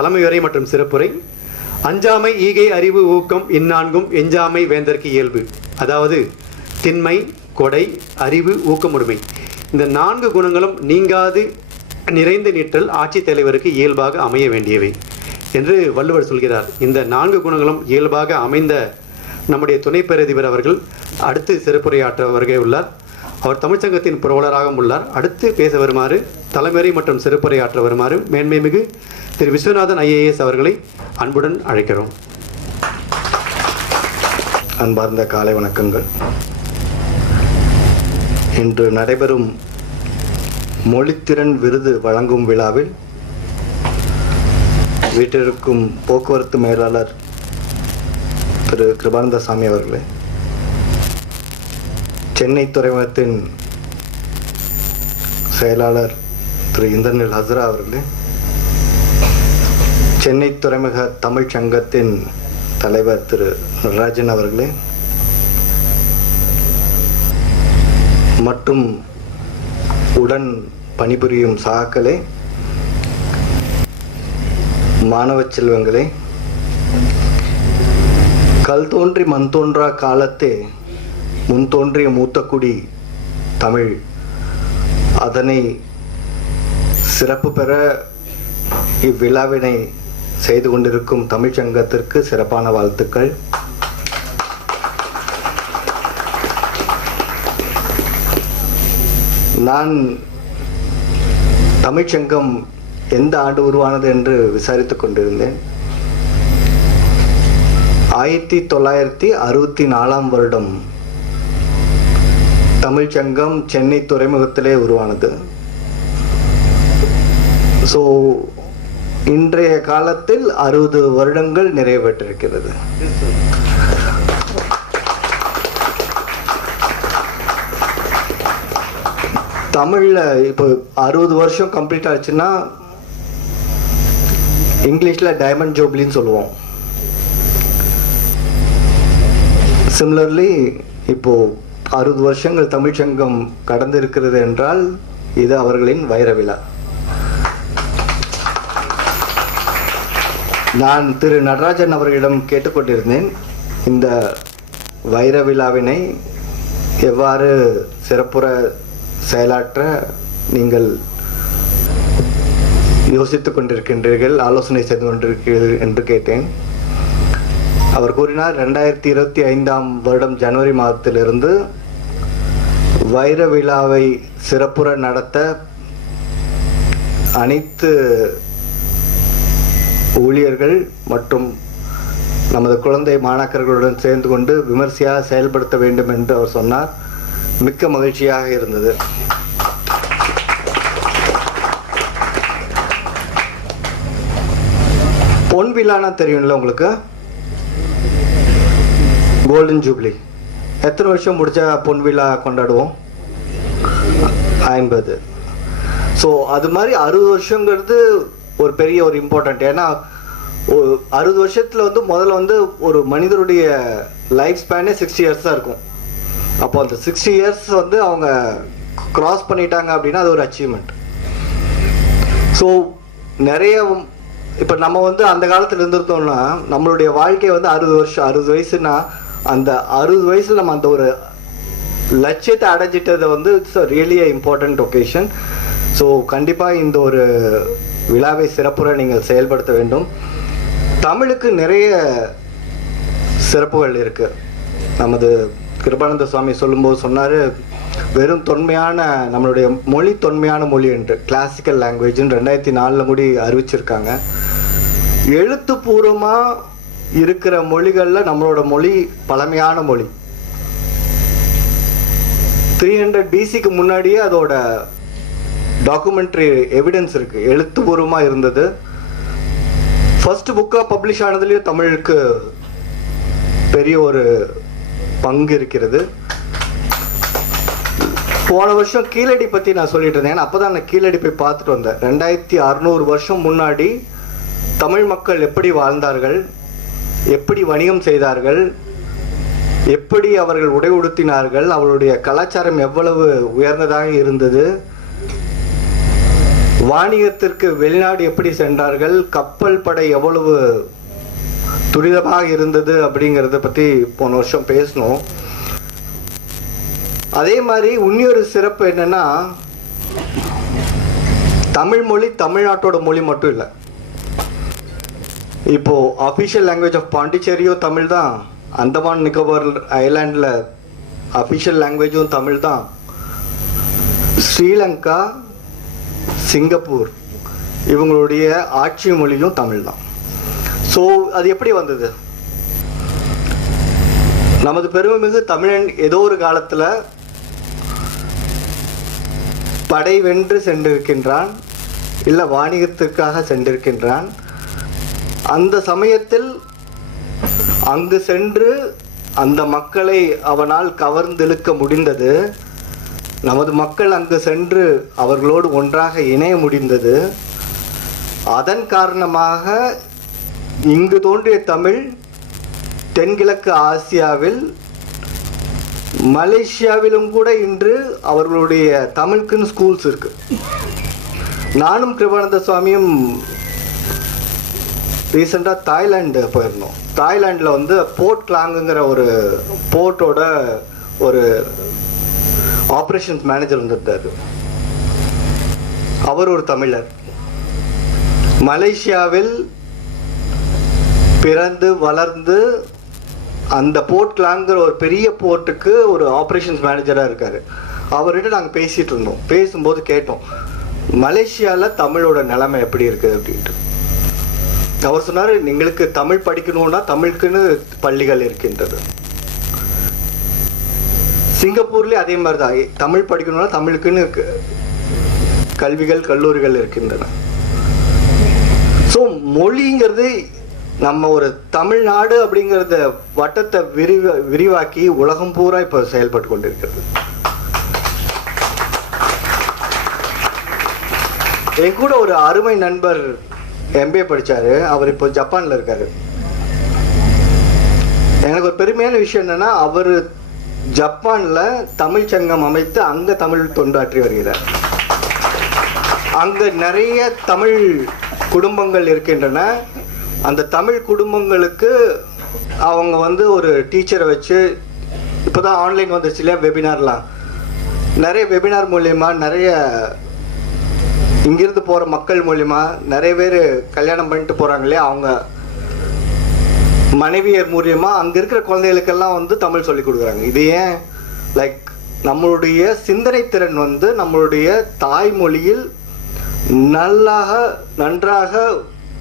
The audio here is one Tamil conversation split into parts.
தலைமையுரை மற்றும் சிறப்புரை. அஞ்சாமை ஈகை அறிவு ஊக்கம் இந்நான்கும் எஞ்சாமை வேந்தற்கு இயல்பு. அதாவது திண்மை, கொடை, அறிவு, ஊக்கமுடைமை, இந்த 4 குணங்களும் நீங்காது நிறைந்து நிற்றல் ஆட்சித் தலைவருக்கு இயல்பாக அமைய வேண்டியவை என்று வள்ளுவர் சொல்கிறார். இந்த 4 குணங்களும் இயல்பாக அமைந்த நம்முடைய துணை பேரதிபர் அவர்கள் அடுத்து சிறப்புரையாற்ற வருகை உள்ளார். அவர் தமிழ்ச்சங்கத்தின் புரவலராகவும் உள்ளார். அடுத்து பேச வருமாறு, தலைமுறை மற்றும் சிறப்புரையாற்ற வருமாறு மேன்மைமிகு திரு விஸ்வநாதன் IAS அவர்களை அன்புடன் அழைக்கிறோம். அன்பார்ந்த காலை வணக்கங்கள். இன்று நடைபெறும் மொழித்திறன் விருது வழங்கும் விழாவில் வீட்டிற்கும் போக்குவரத்து மேலாளர் திரு கிருபானந்தசாமி அவர்களே, சென்னை துறைமுகத்தின் செயலாளர் திரு இந்திரனில் ஹஸ்ரா அவர்களே, சென்னை துறைமுக தமிழ் சங்கத்தின் தலைவர் திரு நடராஜன் அவர்களே மற்றும் உடன் பணிபுரியும் சகாக்களே, மாணவ செல்வங்களே, கல் தோன்றி மண் தோன்றா காலத்தே முன் தோன்றிய மூத்தக்குடி தமிழ், அதனை சிறப்பு பெற இவ்விழாவினை செய்து கொண்டிருக்கும் தமிழ்ச்சங்கத்திற்கு சிறப்பான வாழ்த்துக்கள். நான் தமிழ்ச்சங்கம் எந்த ஆண்டு உருவானது என்று விசாரித்துக் கொண்டிருந்தேன். 1964 வருடம் தமிழ்ச்சங்கம் சென்னை துறைமுகத்திலே உருவானது. ஸோ இன்றைய காலத்தில் 60 வருடங்கள் நிறைவேற்றிருக்கிறது. தமிழில் இப்போ 60 வருஷம் கம்ப்ளீட் ஆச்சுன்னா இங்கிலீஷில் டைமண்ட் ஜூப்ளின்னு சொல்லுவோம். சிமிலர்லி இப்போ 60 வருஷங்கள் தமிழ்ச்சங்கம் கடந்து இருக்கிறது என்றால் இது அவர்களின் வைர விழா. நான் திரு நடராஜன் அவர்களிடம் கேட்டுக்கொண்டிருந்தேன், இந்த வைர விழாவினை எவ்வாறு சிறப்புற செயலாற்ற நீங்கள் யோசித்துக் கொண்டிருக்கின்றீர்கள், ஆலோசனை செய்து கொண்டிருக்கிறீர்கள் என்று கேட்டேன். அவர் கூறினார், 2025 வருடம் ஜனவரி மாதத்திலிருந்து வைர விழாவை சிறப்புற நடத்த அனைத்து ஊழியர்கள் மற்றும் நமது குழந்தை மாணாக்கர்களுடன் சேர்ந்து கொண்டு விமர்சையாக செயல்படுத்த வேண்டும் என்று அவர் சொன்னார். மிக்க மகிழ்ச்சியாக இருந்தது. பொன் விழானா தெரியும்ல உங்களுக்கு, கோல்டன் ஜூப்ளி. எத்தனை வருஷம் முடிச்சா பொன் விழா கொண்டாடுவோம்? 50. ஸோ அது மாதிரி 60 வருஷங்கிறது ஒரு பெரிய ஒரு இம்பார்ட்டன்ட். ஏன்னா 60 வருஷத்தில் முதல்ல ஒரு மனிதருடைய லைஃப் ஸ்பேனே 60 இயர்ஸ் தான் இருக்கும். அப்போ அந்த 60 இயர்ஸ் அவங்க கிராஸ் பண்ணிட்டாங்க அப்படின்னா அது ஒரு அச்சீவ்மெண்ட். ஸோ நிறைய இப்போ நம்ம அந்த காலத்தில் இருந்திருந்தோம்னா நம்மளுடைய வாழ்க்கை 60 வருஷம், 60 வயசுனா அந்த 60 வயசில் நம்ம அந்த ஒரு லட்சியத்தை அடைஞ்சிட்டதை it's really important occasion. So கண்டிப்பாக இந்த ஒரு விழாவை சிறப்புற நீங்கள் செயல்படுத்த வேண்டும். தமிழுக்கு நிறைய சிறப்புகள் இருக்குது. நமது கிருபானந்த சுவாமி சொல்லும்போது சொன்னார், வெறும் தொன்மையான நம்மளுடைய மொழி தொன்மையான மொழி என்று, கிளாசிக்கல் லாங்குவேஜ்னு 2004 கூடி அறிவிச்சிருக்காங்க. எழுத்துப்பூர்வமாக இருக்கிற மொழிகளில் நம்மளோட மொழி பழமையான மொழி. 300 BCக்கு முன்னாடியே அதோட டாக்குமெண்ட்ரி எவிடன்ஸ் இருக்குது, எழுத்துப்பூர்வமாக இருந்தது. ஃபர்ஸ்ட் புக்காக பப்ளிஷ் ஆனதுலேயும் தமிழுக்கு பெரிய ஒரு பங்கு இருக்கிறது. போன வருஷம் கீழடி பற்றி நான் சொல்லிட்டு இருந்தேன். ஏன்னா அப்போ தான் நான் கீழடி போய் பார்த்துட்டு வந்தேன். 2600 வருஷம் முன்னாடி தமிழ் மக்கள் எப்படி வாழ்ந்தார்கள், எப்படி வணிகம் செய்தார்கள், எப்படி அவர்கள் உடை உடுத்தினார்கள், அவர்களுடைய கலாச்சாரம் எவ்வளவு உயர்ந்ததாக இருந்தது, வாணிகத்திற்கு வெளிநாடு எப்படி சென்றார்கள், கப்பல் படை எவ்வளவு துரிதமாக இருந்தது அப்படிங்கிறத பற்றி போன வருஷம் பேசணும். அதே மாதிரி இன்னொரு சிறப்பு என்னன்னா, தமிழ் மொழி தமிழ்நாட்டோட மொழி மட்டும் இல்லை. இப்போ அஃபிஷியல் லாங்குவேஜ் ஆஃப் பாண்டிச்சேரியும் தமிழ் தான், அந்தமான் நிக்கோபார் ஐலாண்டில் அஃபிஷியல் லாங்குவேஜும் தமிழ் தான், ஸ்ரீலங்கா, சிங்கப்பூர் இவங்களுடைய ஆட்சி மொழியும் தமிழ் தான். ஸோ அது எப்படி வந்தது? நமது பெருமைமிகு தமிழன் ஏதோ ஒரு காலத்தில் படை வென்று சென்றிருக்கின்றான், இல்லை வாணிகத்திற்காக சென்றிருக்கின்றான். அந்த சமயத்தில் அங்கு சென்று அந்த மக்களை அவனால் கவர்ந்தெழுக்க முடிந்தது. நமது மக்கள் அங்கு சென்று அவர்களோடு ஒன்றாக இணைய முடிந்தது. அதன் காரணமாக இங்கு தோன்றிய தமிழ் தென்கிழக்கு ஆசியாவில், மலேசியாவிலும் கூட இன்று அவர்களுடைய தமிழுக்குன்னு ஸ்கூல்ஸ் இருக்கு. நானும் கிருபானந்த சுவாமியும் ரீசெண்டாக தாய்லாந்து போயிருந்தோம். தாய்லாண்டில் வந்து போர்ட் கிளாங்குங்கிற ஒரு போர்ட்டோட ஒரு ஆப்ரேஷன்ஸ் மேனேஜர் வந்திருந்தார். அவர் ஒரு தமிழர். மலேசியாவில் பிறந்து வளர்ந்து அந்த போர்ட் கிளாங்கிற ஒரு பெரிய போர்ட்டுக்கு ஒரு ஆப்ரேஷன்ஸ் மேனேஜராக இருக்கார். அவர்கிட்ட நாங்கள் பேசிகிட்டு இருந்தோம். பேசும்போது கேட்டோம், மலேசியாவில் தமிழோட நிலைமை எப்படி இருக்குது அப்படின்ட்டு. அவர் சொன்னார், எங்களுக்கு தமிழ் படிக்கணும்னா தமிழுக்குன்னு பள்ளிகள் இருக்கின்றது. சிங்கப்பூர்லேயே அதே மாதிரி தான், தமிழ் படிக்கணும்னா தமிழுக்குன்னு கல்விகள் கல்லூரிகள் இருக்கின்றன. ஸோ மொழிங்கிறது நம்ம ஒரு தமிழ்நாடு அப்படிங்கிறத வட்டத்தை விரிவாக்கி உலகம் பூரா இப்போ செயல்பட்டு கொண்டிருக்கிறது. என் கூட ஒரு அருமை நண்பர் MBA படித்தார். அவர் இப்போ ஜப்பானில் இருக்கார். எனக்கு ஒரு பெருமையான விஷயம் என்னென்னா, அவர் ஜப்பானில் தமிழ் சங்கம் அமைத்து அங்கே தமிழ் தொண்டாற்றி வருகிறார். அங்கே நிறைய தமிழ் குடும்பங்கள் இருக்கின்றன. அந்த தமிழ் குடும்பங்களுக்கு அவங்க வந்து ஒரு டீச்சரை வச்சு, இப்போ தான் ஆன்லைன் வந்துச்சு இல்லையா, வெபினார்லாம், நிறைய வெபினார் மூலயமா நிறைய இங்கிருந்து போகிற மக்கள் மூலிமா நிறைய பேர் கல்யாணம் பண்ணிட்டு போகிறாங்க இல்லையா, அவங்க மனைவியர் மூலியமாக அங்கே இருக்கிற குழந்தைகளுக்கெல்லாம் வந்து தமிழ் சொல்லி கொடுக்குறாங்க. இது ஏன், லைக் நம்மளுடைய சிந்தனை திறன் வந்து நம்மளுடைய தாய்மொழியில் நன்றாக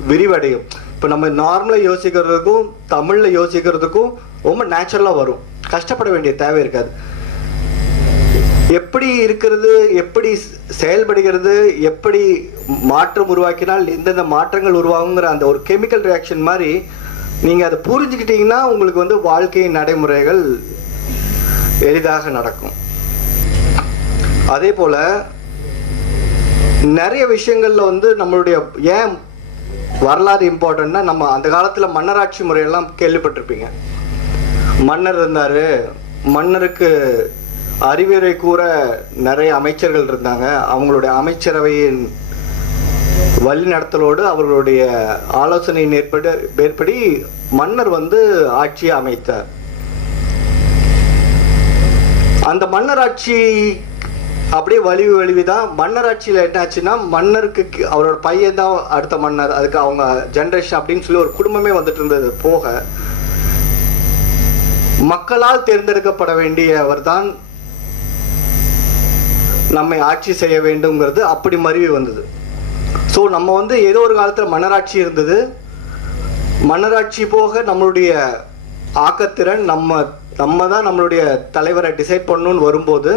விரிவடையும். இப்போ நம்ம நார்மலாக யோசிக்கிறதுக்கும் தமிழில் யோசிக்கிறதுக்கும் ரொம்ப நேச்சுரலாக வரும். கஷ்டப்பட வேண்டிய தேவை இருக்காது. எப்படி இருக்கிறது, எப்படி செயல்படுகிறது, எப்படி மாற்றம் உருவாக்கினால் எந்தெந்த மாற்றங்கள் உருவாகுங்கிற அந்த ஒரு கெமிக்கல் ரியாக்ஷன் மாதிரி நீங்கள் அதை புரிஞ்சுக்கிட்டீங்கன்னா உங்களுக்கு வந்து வாழ்க்கையின் நடைமுறைகள் எளிதாக நடக்கும். அதே போல் நிறைய விஷயங்களில் வந்து நம்மளுடைய ஏன் வரலாறு இம்பார்ட்டன்ட்னா, நம்ம அந்த காலத்தில் மன்னராட்சி முறையெல்லாம் கேள்விப்பட்டிருப்பீங்க. மன்னர் இருந்தார், மன்னருக்கு அறிவுரை கூற நிறைய அமைச்சர்கள் இருந்தாங்க. அவங்களுடைய அமைச்சரவையின் வழிநடத்தலோடு அவர்களுடைய ஆலோசனையின் ஏற்படி மன்னர் வந்து ஆட்சியை அமைத்தார். அந்த மன்னராட்சி அப்படியே வலிவுதான். மன்னராட்சியில் என்ன ஆச்சுன்னா, மன்னருக்கு அவரோட பையன் தான் அடுத்த மன்னர், அதுக்கு அவங்க ஜென்ரேஷன் அப்படின்னு சொல்லி ஒரு குடும்பமே வந்துட்டு இருந்தது. போக மக்களால் தேர்ந்தெடுக்கப்பட வேண்டியவர் தான் நம்மை ஆட்சி செய்ய வேண்டும்ங்கிறது அப்படி மருவி வந்தது. ஸோ நம்ம வந்து ஏதோ ஒரு காலத்தில் மன்னராட்சி இருந்தது. மன்னராட்சி போக நம்மளுடைய ஆக்கத்திறன், நம்ம தான் நம்மளுடைய தலைவரை டிசைட் பண்ணணும்னு வரும்போது,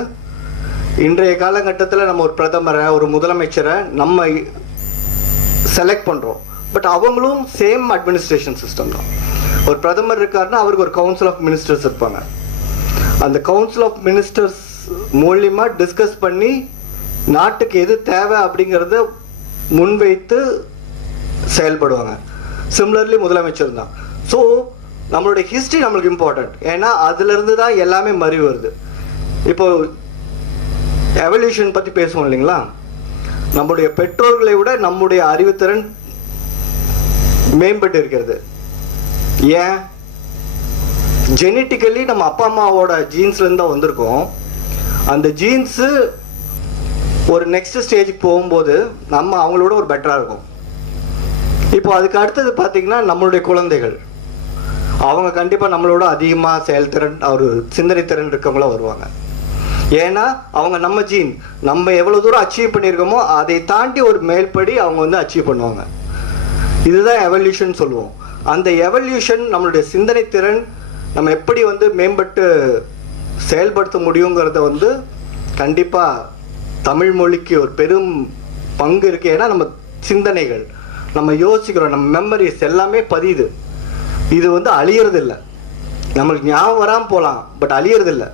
இன்றைய காலகட்டத்தில் நம்ம ஒரு பிரதமரை, ஒரு முதலமைச்சரை நம்ம செலக்ட் பண்ணுறோம். பட் அவங்களும் சேம் அட்மினிஸ்ட்ரேஷன் சிஸ்டம் தான். ஒரு பிரதமர் இருக்காருன்னா அவருக்கு ஒரு கவுன்சில் ஆஃப் மினிஸ்டர்ஸ் இருப்பாங்க. அந்த கவுன்சில் ஆஃப் மினிஸ்டர்ஸ் மூலியமா டிஸ்கஸ் பண்ணி நாட்டுக்கு எது தேவை அப்படிங்கிறத முன்வைத்து செயல்படுவாங்க. சிமிலர்லி முதலமைச்சர் தான். ஸோ நம்மளுடைய ஹிஸ்ட்ரி நம்மளுக்கு இம்பார்ட்டன்ட். ஏன்னா அதுலேருந்து தான் எல்லாமே மறி வருது. இப்போ எவல்யூஷன் பற்றி பேசுவோம் இல்லைங்களா, நம்முடைய பெற்றோர்களை விட நம்முடைய அறிவுத்திறன் மேம்பட்டு இருக்கிறது. ஏன்? ஜெனட்டிக்கலி நம்ம அப்பா அம்மாவோட ஜீன்ஸ்லேருந்து தான் வந்திருக்கோம். அந்த ஜீன்ஸு ஒரு நெக்ஸ்ட் ஸ்டேஜுக்கு போகும்போது நம்ம அவங்களோட ஒரு பெட்டராக இருக்கும். இப்போ அதுக்கு அடுத்தது பார்த்தீங்கன்னா நம்மளுடைய குழந்தைகள், அவங்க கண்டிப்பாக நம்மளோட அதிகமாக செயல்திறன் ஒரு சிந்தனை திறன் இருக்கவங்களாம் வருவாங்க. ஏன்னா அவங்க நம்ம ஜீன், நம்ம எவ்வளோ தூரம் அச்சீவ் பண்ணியிருக்கோமோ அதை தாண்டி ஒரு மேல்படி அவங்க வந்து அச்சீவ் பண்ணுவாங்க. இதுதான் எவல்யூஷன் சொல்லுவோம். அந்த எவல்யூஷன் நம்மளுடைய சிந்தனை திறன் நம்ம எப்படி வந்து மேம்பட்டு செயல்படுத்த முடியுங்கிறத வந்து கண்டிப்பாக தமிழ் மொழிக்கு ஒரு பெரும் பங்கு இருக்குது. ஏன்னா நம்ம சிந்தனைகள், நம்ம யோசிக்கிறோம், நம்ம மெமரிஸ் எல்லாமே பதியுது. இது வந்து அழியறதில்லை. நம்மளுக்கு ஞாபகம் வராமல் போகலாம், பட் அழியறதில்லை.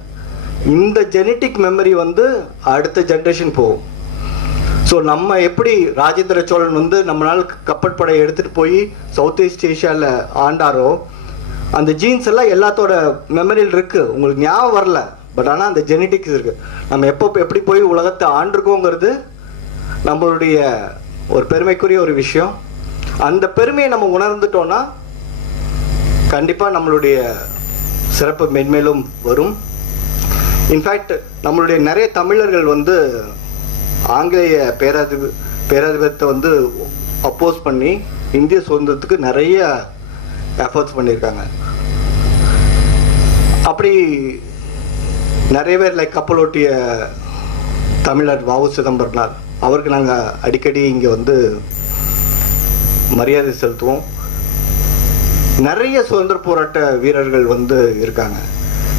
இந்த ஜெனட்டிக் மெமரி வந்து அடுத்த ஜென்ரேஷன் போகும். ஸோ நம்ம எப்படி ராஜேந்திர சோழன் வந்து நம்மளால் கப்பற்படையை எடுத்துகிட்டு போய் சவுத் ஈஸ்ட் ஏஷியாவில் ஆண்டாரோ, அந்த ஜீன்ஸ் எல்லாம் எல்லாத்தோட மெமரியில் இருக்குது. உங்களுக்கு ஞாபகம் வரல, பட் ஆனால் அந்த ஜெனட்டிக்ஸ் இருக்குது. நம்ம எப்படி போய் உலகத்தை ஆண்டிருக்கோங்கிறது நம்மளுடைய ஒரு பெருமைக்குரிய ஒரு விஷயம். அந்த பெருமையை நம்ம உணர்ந்துட்டோன்னா கண்டிப்பாக நம்மளுடைய சிறப்பு மென்மேலும் வரும். இன்ஃபேக்ட் நம்மளுடைய நிறைய தமிழர்கள் வந்து ஆங்கிலேய பேராதிபத்தை வந்து அப்போஸ் பண்ணி இந்திய சுதந்திரத்துக்கு நிறைய எஃபர்ட்ஸ் பண்ணியிருக்காங்க. அப்படி நிறைய பேர் லைக் கப்பலோட்டிய தமிழர் வ.உ. சிதம்பரனார், அவருக்கு நாங்கள் அடிக்கடி இங்கே வந்து மரியாதை செலுத்துவோம். நிறைய சுதந்திர போராட்ட வீரர்கள் வந்து இருக்காங்க.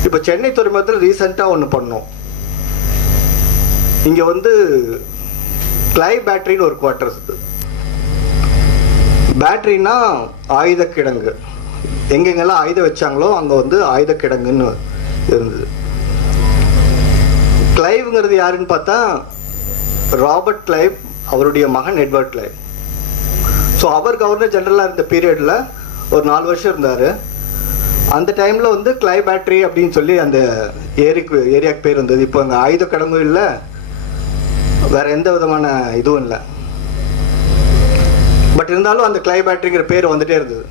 இப்போ சென்னை துறைமுகத்தில் ரீசெண்டாக ஒன்று பண்ணோம். இங்கே வந்து கிளை பேட்டரின்னு ஒரு குவார்ட்டர்ஸ். பேட்டரினா ஆயுத கிடங்கு, எங்கெங்கெல்லாம் ஆயுதம் வச்சாங்களோ அங்கே வந்து ஆயுத கிடங்குன்னு இருந்தது. கிளைவ்ங்கிறது யாருன்னு பார்த்தா ராபர்ட் கிளைவ், அவருடைய மகன் எட்வர்ட் கிளைவ். ஸோ அவர் கவர்னர் ஜெனரலாக இருந்த பீரியடில் ஒரு 4 வருஷம் இருந்தார். அந்த டைமில் வந்து கிளை பேட்டரி அப்படின்னு சொல்லி அந்த ஏரியாவுக்கு பேர் வந்தது. இப்போ அங்கே ஆயுத கிடங்கும் இல்லை, வேறு எந்த விதமான இதுவும் இல்லை. பட் இருந்தாலும் அந்த கிளை பேட்டரிங்கிற பேர் வந்துகிட்டே இருந்தது.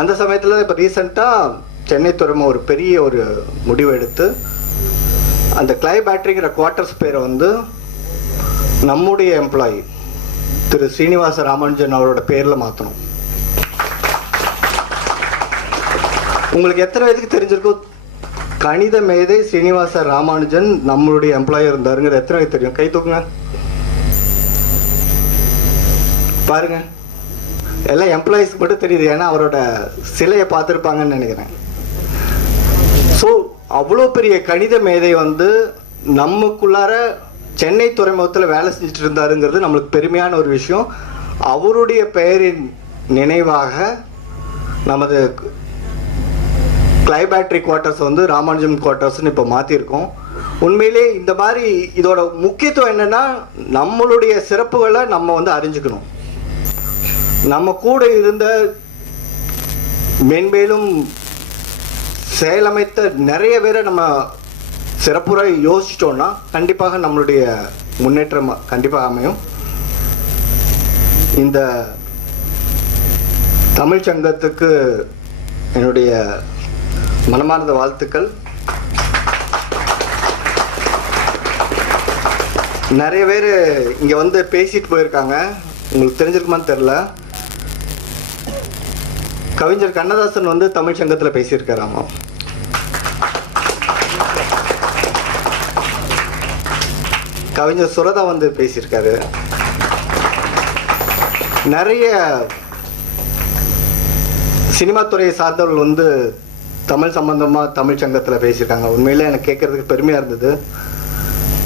அந்த சமயத்தில் இப்போ ரீசெண்டாக சென்னை துறைமுகம் ஒரு பெரிய ஒரு முடிவு எடுத்து அந்த கிளை பேட்டரிங்கிற குவார்ட்டர்ஸ் பேரை வந்து நம்முடைய எம்ப்ளாயி திரு ஸ்ரீனிவாச ராமானுஜன் அவரோட பேரில் மாற்றணும். உங்களுக்கு எத்தனை பேருக்கு தெரிஞ்சிருக்கும் கணித மேதை ஸ்ரீனிவாச ராமானுஜன் நம்மளுடைய எம்ப்ளாயி இருந்தாருங்கிறது எத்தனை பேருக்கு தெரியும்? கை தூக்குங்க பாருங்க. எல்லாம் எம்ப்ளாயிஸ்க்கு மட்டும் தெரியுது, ஏன்னா அவரோட சிலையை பார்த்துருப்பாங்கன்னு நினைக்கிறேன். ஸோ அவ்வளோ பெரிய கணித மேதை வந்து நமக்குள்ளார சென்னை துறைமுகத்தில் வேலை செஞ்சுட்டு இருந்தாருங்கிறது நம்மளுக்கு பெருமையான ஒரு விஷயம். அவருடைய பெயரின் நினைவாக நமது கிளை பேட்டரி குவார்ட்டர்ஸ் வந்து ராமானுஜம் குவார்ட்டர்ஸ்னு இப்போ மாற்றிருக்கோம். உண்மையிலே இந்த மாதிரி இதோட முக்கியத்துவம் என்னென்னா, நம்மளுடைய சிறப்புகளை நம்ம வந்து அறிஞ்சுக்கணும். நம்ம கூட இருந்த மென்மேலும் செயலமைத்த நிறைய பேரை நம்ம சிறப்புற யோசிச்சிட்டோன்னா கண்டிப்பாக நம்மளுடைய முன்னேற்றம் கண்டிப்பாக அமையும். இந்த தமிழ் சங்கத்துக்கு என்னுடைய மனமார்ந்த வாழ்த்துக்கள். நிறைய பேர் இங்கே வந்து பேசிட்டு போயிருக்காங்க, உங்களுக்கு தெரிஞ்சிருக்குமான்னு தெரில. கவிஞர் கண்ணதாசன் வந்து தமிழ் சங்கத்தில் பேசியிருக்காராமா. கவிஞர் சுரதா வந்து பேசியிருக்காரு. நிறைய சினிமா துறையை சார்ந்தவர்கள் வந்து தமிழ் சம்பந்தமாக தமிழ் சங்கத்தில் பேசியிருக்காங்க. உண்மையிலே எனக்கு கேட்கறதுக்கு பெருமையாக இருந்தது.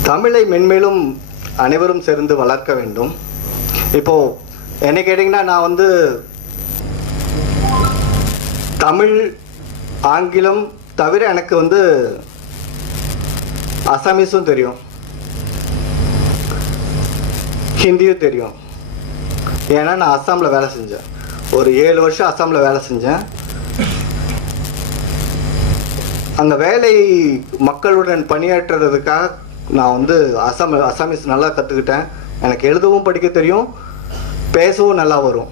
தமிழை மென்மேலும் அனைவரும் சேர்ந்து வளர்க்க வேண்டும். இப்போது என்ன கேட்டிங்கன்னா, நான் வந்து தமிழ் ஆங்கிலம் தவிர எனக்கு வந்து அசாமீஸும் தெரியும், ஹிந்தியும் தெரியும். ஏன்னா நான் அஸ்ஸாமில் வேலை செஞ்சேன், ஒரு 7 வருஷம் அஸ்ஸாமில் வேலை செஞ்சேன். அங்கே வேலை மக்களுடன் பணியாற்றுறதுக்காக நான் வந்து அசாமீஸ் நல்லா கற்றுக்கிட்டேன். எனக்கு எழுதவும் படிக்க தெரியும், பேசவும் நல்லா வரும்.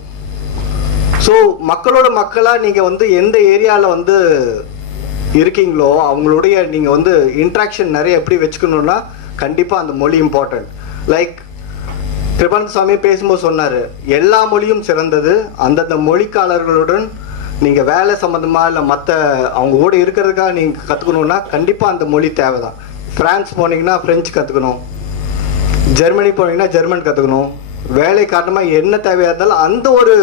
ஸோ மக்களோட மக்களாக நீங்கள் வந்து எந்த ஏரியாவில் வந்து இருக்கீங்களோ அவங்களுடைய நீங்கள் வந்து இன்ட்ராக்ஷன் நிறைய எப்படி வச்சுக்கணுன்னா கண்டிப்பாக அந்த மொழி இம்பார்ட்டன்ட். லைக் கிருபானந்த சுவாமி பேசும்போது சொன்னார், எல்லா மொழியும் சிறந்தது, அந்தந்த மொழிக்காரர்களுடன் நீங்கள் வேலை சம்மந்தமாக இல்லை மற்ற அவங்க கூட இருக்கிறதுக்காக நீங்கள் கற்றுக்கணுன்னா கண்டிப்பாக அந்த மொழி தேவை தான். ஃப்ரான்ஸ் போனீங்கன்னா ஃப்ரெஞ்சு கற்றுக்கணும், ஜெர்மனி போனீங்கன்னா ஜெர்மன் கற்றுக்கணும். வேலை காரணமாக என்ன தேவையாக இருந்தாலும் அந்த ஒரு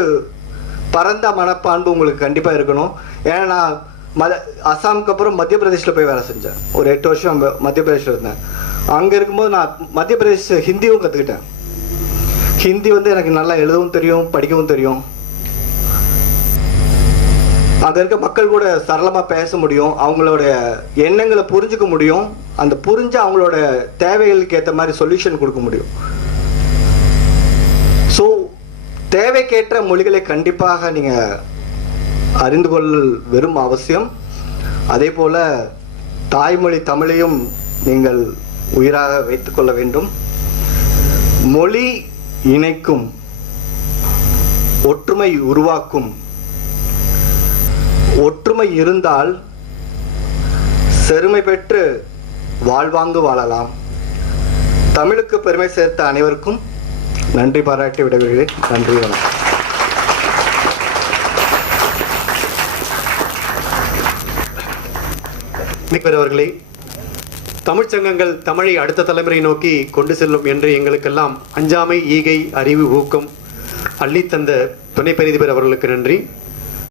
பரந்த மனப்பான்பு உங்களுக்கு கண்டிப்பாக இருக்கணும். ஏன்னா நான் அசாமுக்கு அப்புறம் மத்திய பிரதேஷில் போய் வேலை செஞ்சேன். ஒரு 8 வருஷம் மத்திய பிரதேஷில் இருந்தேன். அங்கே இருக்கும்போது நான் மத்திய பிரதேஷ் ஹிந்தியும் கற்றுக்கிட்டேன். ஹிந்தி வந்து எனக்கு நல்லா எழுதவும் தெரியும், படிக்கவும் தெரியும். அங்கே இருக்க மக்கள் கூட சரளமாக பேச முடியும், அவங்களோட எண்ணங்களை புரிஞ்சுக்க முடியும், அந்த புரிஞ்ச அவங்களோட தேவைகளுக்கு ஏற்ற மாதிரி சொல்யூஷன் கொடுக்க முடியும். ஸோ தேவைக்கேற்ற மொழிகளை கண்டிப்பாக நீங்கள் அறிந்து கொள் வெறும் அவசியம். அதே போல் தாய்மொழி தமிழையும் நீங்கள் உயிராக வைத்துக்கொள்ள வேண்டும். மொழி இணைக்கும், ஒற்றுமை உருவாக்கும். ஒற்றுமை இருந்தால் செருமை பெற்று வாழ்வாங்கு வாழலாம். தமிழுக்கு பெருமை சேர்த்த அனைவருக்கும் நன்றி பாராட்டி விடைபெறுகிறேன். நன்றி, வணக்கம். அவர்களே, தமிழ்ச் சங்கங்கள் தமிழை அடுத்த தலைமுறை நோக்கி கொண்டு செல்லும் என்று எங்களுக்கெல்லாம் அஞ்சாமை ஈகை அறிவு ஊக்கம் அள்ளித்தந்த துணை பெரியதிபர் அவர்களுக்கு நன்றி.